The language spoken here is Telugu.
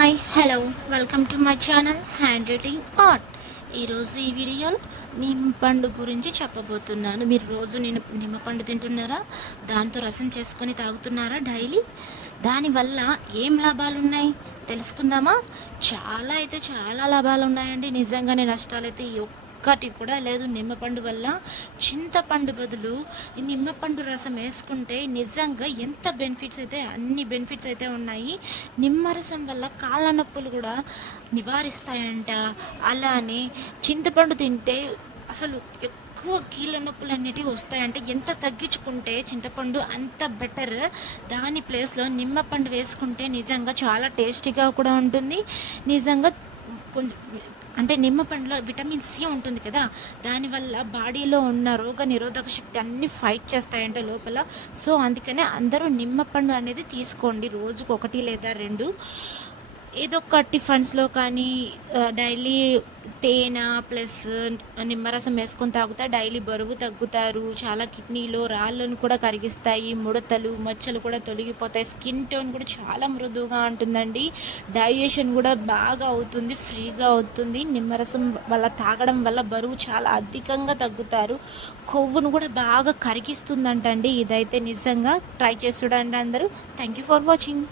Hi hello welcome to my channel hand writing art. ఈరోజు ఈ వీడియోలో నిమ్మపండు గురించి చెప్పబోతున్నాను. మీరు రోజు నిమ్మపండు తింటున్నారా? దాంతో రసం చేసుకొని తాగుతున్నారా డైలీ? దానివల్ల ఏం లాభాలు ఉన్నాయి తెలుసుకుందామా? చాలా లాభాలు ఉన్నాయండి. నిజంగానే నష్టాలైతే ఒక్కటి కూడా లేదు. నిమ్మపండు వల్ల చింతపండు బదులు నిమ్మపండు రసం వేసుకుంటే నిజంగా ఎంత బెనిఫిట్స్ అయితే అన్ని బెనిఫిట్స్ అయితే ఉన్నాయి. నిమ్మరసం వల్ల కాళ్ళ నొప్పులు కూడా నివారిస్తాయంట. అలానే చింతపండు తింటే అసలు ఎక్కువ కీళ్ళ నొప్పులు అన్నిటివి వస్తాయంటే ఎంత తగ్గించుకుంటే చింతపండు అంత బెటర్. దాని ప్లేస్లో నిమ్మపండు వేసుకుంటే నిజంగా చాలా టేస్టీగా కూడా ఉంటుంది. నిజంగా కొంచెం అంటే నిమ్మపండులో విటమిన్ సి ఉంటుంది కదా, దానివల్ల బాడీలో ఉన్న రోగ నిరోధక శక్తి అన్నీ ఫైట్ చేస్తాయంటే లోపల. సో అందుకనే అందరూ నిమ్మపండు అనేది తీసుకోండి, రోజుకు 1 లేదా 2. ఏదో ఒక టిఫిన్స్లో కానీ డైలీ తేనె ప్లస్ నిమ్మరసం వేసుకొని తాగుతా డైలీ బరువు తగ్గుతారు. చాలా కిడ్నీలో రాళ్ళను కూడా కరిగిస్తాయి. ముడతలు మచ్చలు కూడా తొలగిపోతాయి. స్కిన్ టోన్ కూడా చాలా మృదువుగా ఉంటుందండి. డైజెషన్ కూడా బాగా అవుతుంది, ఫ్రీగా అవుతుంది. నిమ్మరసం వల్ల తాగడం వల్ల బరువు చాలా అధికంగా తగ్గుతారు. కొవ్వును కూడా బాగా కరిగిస్తుందంటండి. ఇదైతే నిజంగా ట్రై చేసి చూడండి అందరూ. Thank you for watching.